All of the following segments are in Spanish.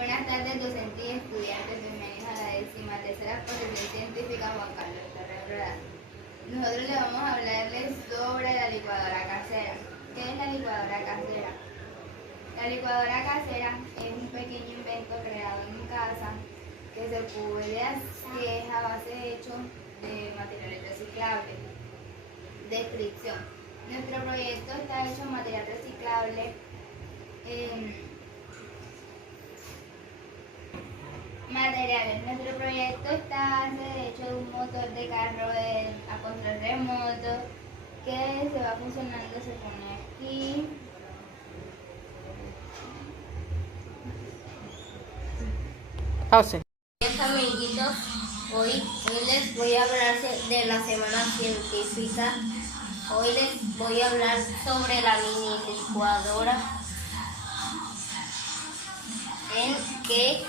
Buenas tardes, docentes y estudiantes. Bienvenidos a la 13ª exposición científica Juan Carlos Torres Rueda. Nosotros les vamos a hablarles sobre la licuadora casera. ¿Qué es la licuadora casera? La licuadora casera es un pequeño invento creado en casa que se es a base hecho de materiales reciclables. Descripción. Nuestro proyecto está hecho en material reciclable. Materiales. Nuestro proyecto está hecho de un motor de carro a control remoto que se va funcionando, se pone aquí. Pause. Amiguitos, hoy les voy a hablar de la semana científica. Hoy les voy a hablar sobre la mini licuadora en que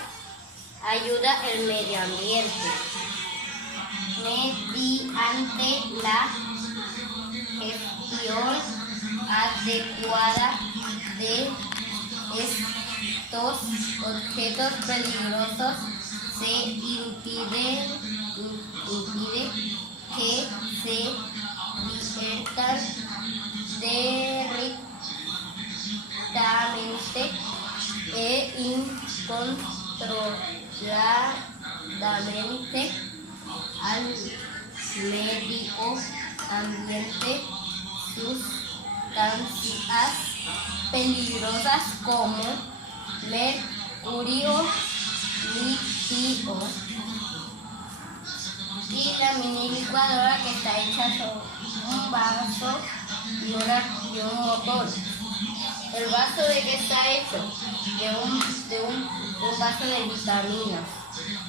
ayuda el medio ambiente mediante la gestión adecuada de estos objetos peligrosos. Se impide que se diviertan directamente e incontroladamente al medio ambiente. Sustancias peligrosas como mercurio, litio, y la mini licuadora que está hecha sobre un vaso y un motor. El vaso de que está hecho de un vaso de vitaminas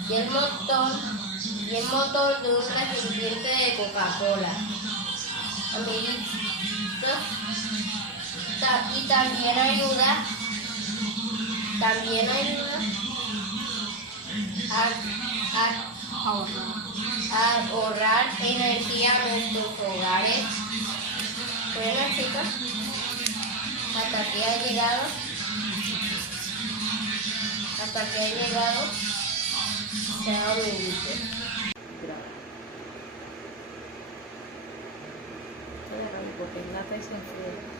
y el motor de un recipiente de Coca-Cola. Y también ayuda a ahorrar energía en nuestros hogares. Bueno, chicos, hasta aquí ha llegado. Chao, amiguitos. Porque en la fe se enfría.